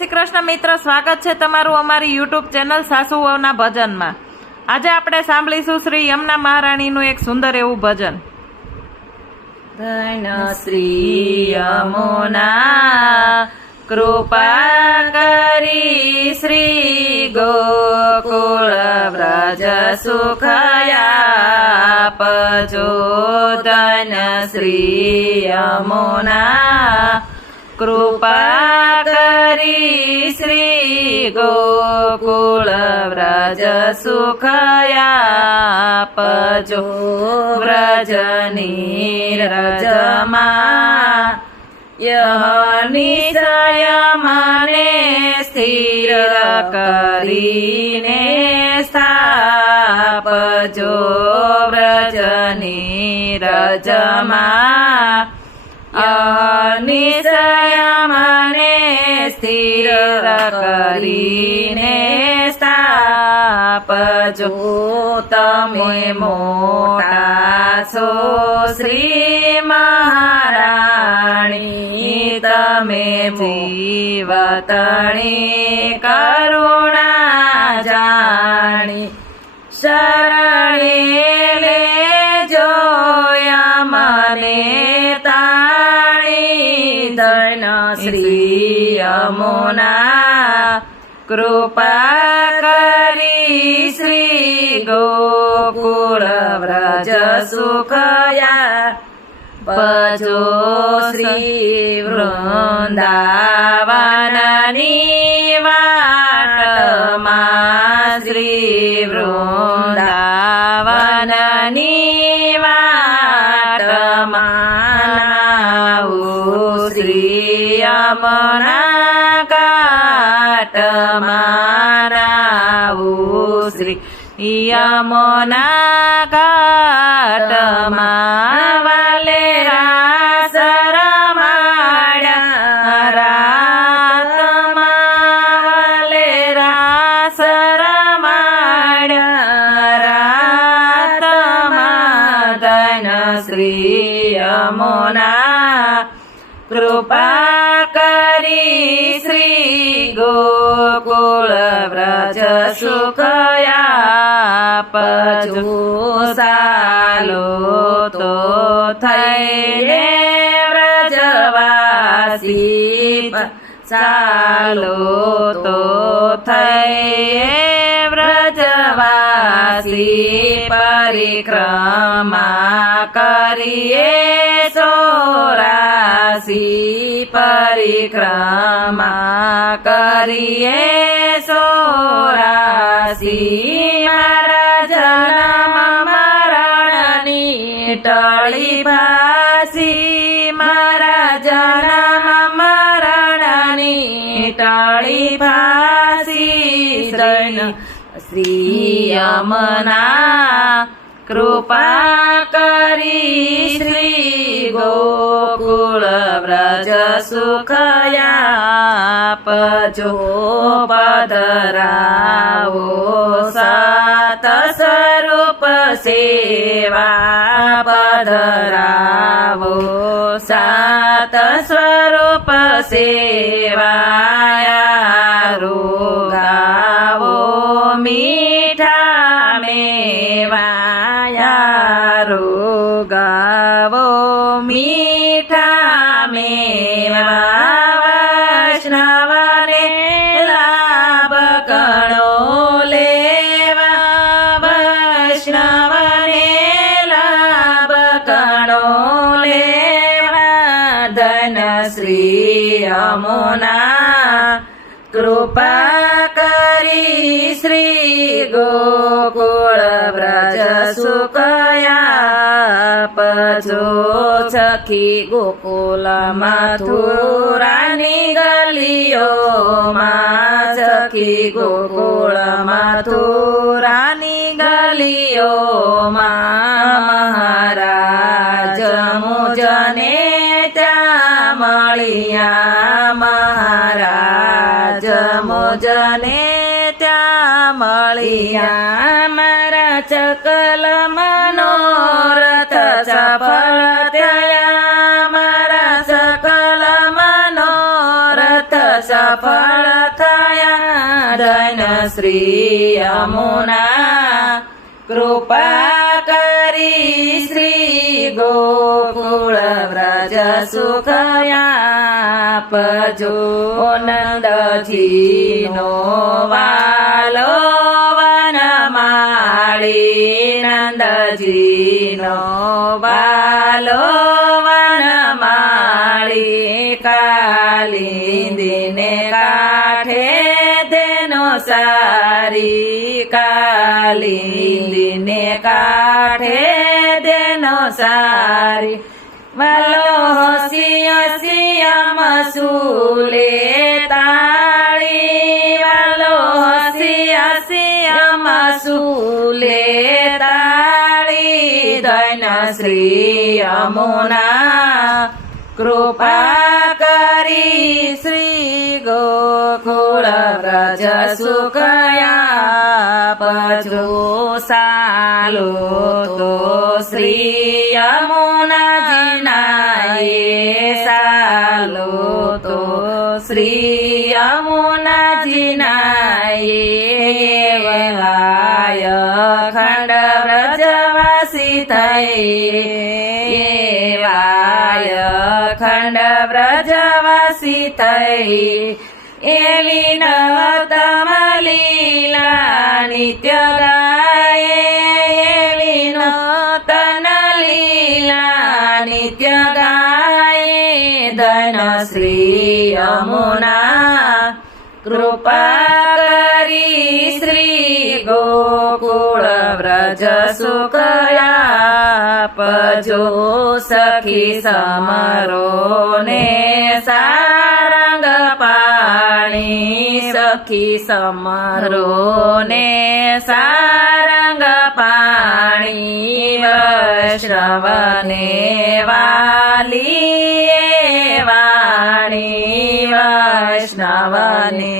શ્રી કૃષ્ણ મિત્ર, સ્વાગત છે તમારું અમારી યુટ્યુબ ચેનલ સાસુઓના ભજનમાં। આજે આપણે સાંભળીશું શ્રી યમુના મહારાણીનું એક સુંદર એવું ભજન। ધન શ્રી યમુના કૃપા કરી શ્રી ગોકુળ વ્રજ સુખયા પજો। ધન શ્રી યમુના કૃપા કરી શ્રી ગોકુળ વ્રજ સુખયા પજો। વ્રજની રજમાં નિશ્ચય મને સ્થિર કરીને સ્થાપજો। વ્રજની રજમાં નિશ્ચય મને સ્થિર કરીને સ્થાપજો। તમે મોટા છો શ્રી મહારાણી, તમે જીવતણી કરુણા જાણી। શરણે લેજો યમને ધન શ્રી યમુના કૃપા કરી શ્રી ગોકુળ વ્રજ સુખયા પજો। શ્રી વૃંદાવનની વાટમાં, શ્રી વૃંદાવનની વાટમાં શ્રી યમુના ઘાટમાં નાવું। શ્રી યમુના ઘાટમાં વાલે રાસ રમાડ્યા રાતમાં, વાલે રાસ રમાડ્યા રાતમાં। ધન શ્રી યમુના કૃપા કરી શ્રી ગોકુળ વ્રજ સુખયા પજો। સાલો તો થઈને વ્રજવાસી, સાલો તો થઈએ વ્રજવાસી। પરિક્રમા કરીએ 84 પરિક્રમા કરીએ 84। મારા જન્મ મરણની ટળી ભાસી, મારા જન્મ મરણની ટળી ભાસી। શ્રી યમુના કૃપા કરી શ્રી ગોકુળ વ્રજ સુખયા પજો। પધરાવો સાત સ્વરૂપ સેવા, પધરાવો સાત સ્વરૂપ સેવા। રોગાવો મીઠા મેવા, રોગાવો મીઠા મેવા। વૈષ્ણવને લાભ ઘણો લેવા, વૈષ્ણવને લાભ ઘણો લેવા। ધન શ્રી યમુના કૃપા કરી શ્રી ગોકુળ વ્રજ સુખયા પજો। સખી ગોકુલ મથુરાની ગલીઓમાં, સખી ગોકુળ મથુરાની ગલીઓમાં। મહારાજ મુજને ત્યાં મળ્યા, મહારાજ મુજને ત્યાં મળ્યા। મારા ચકલ મનોરથ સફળ થયા, મારા સકલ મનોરથ સફળ ગોપાલ થયા ધન શ્રી યમુના કૃપા કરી શ્રી ગોકુળ વ્રજ સુખયા પજો નંદજીનો વાલો વનમાળી નંદજીનો વાલો વનમાળી કાલિંદીને કાંઠે તેનો સારી કાલિંદીને કાંઠે તેનો સારી વાલો હસી હસી મસૂલે તાળી વાલો હસી હસી મસૂલે તાળી ધન શ્રી યમુના કૃપા કરી શ્રી ગોકુળ વ્રજ સુખયા પજો સાલો તો શ્રી યમુનાજીનાએ સાલો તો શ્રી યમુનાજીનાએ વાય ખંડ વ્રજવાસી થઈ વાય ખંડ વ્રજવાસી થઈ એવી નવતમ લીલા નિત્ય ગાયે એવી નૂતન લીલા નિત્ય ગાયે ધન શ્રી યમુના કૃપા કરી શ્રી ગોકુળ વ્રજ સુખયા પજો સખી સમરો ને સારંગ પાણી સખી સમરો ને સારંગ પાણી વૈષ્ણવને વાલી વાણી વૈષ્ણવને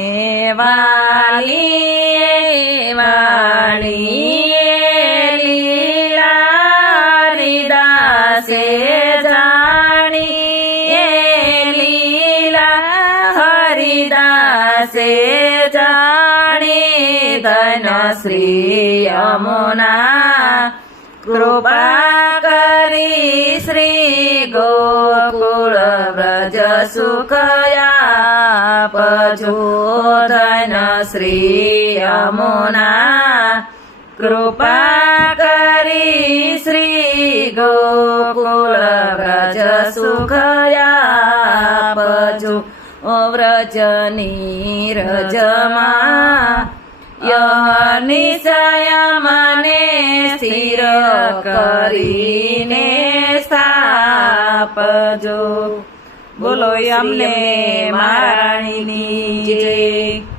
વાલી વાણી લીલા હરિદાસે જાણી લીલા હરિદાસે જાણી ધન શ્રી યમુના કૃપા કરી શ્રી ગોકુળ વ્રજ સુખયા પજો ધન શ્રી યમુના કૃપા કરી શ્રી ગોકુળ વ્રજ સુખયા પજો વ્રજની રજમાં નિશ્ચય મને સ્થિર કરીને સ્થાપજો. બોલો અમને મહારાણીની જય.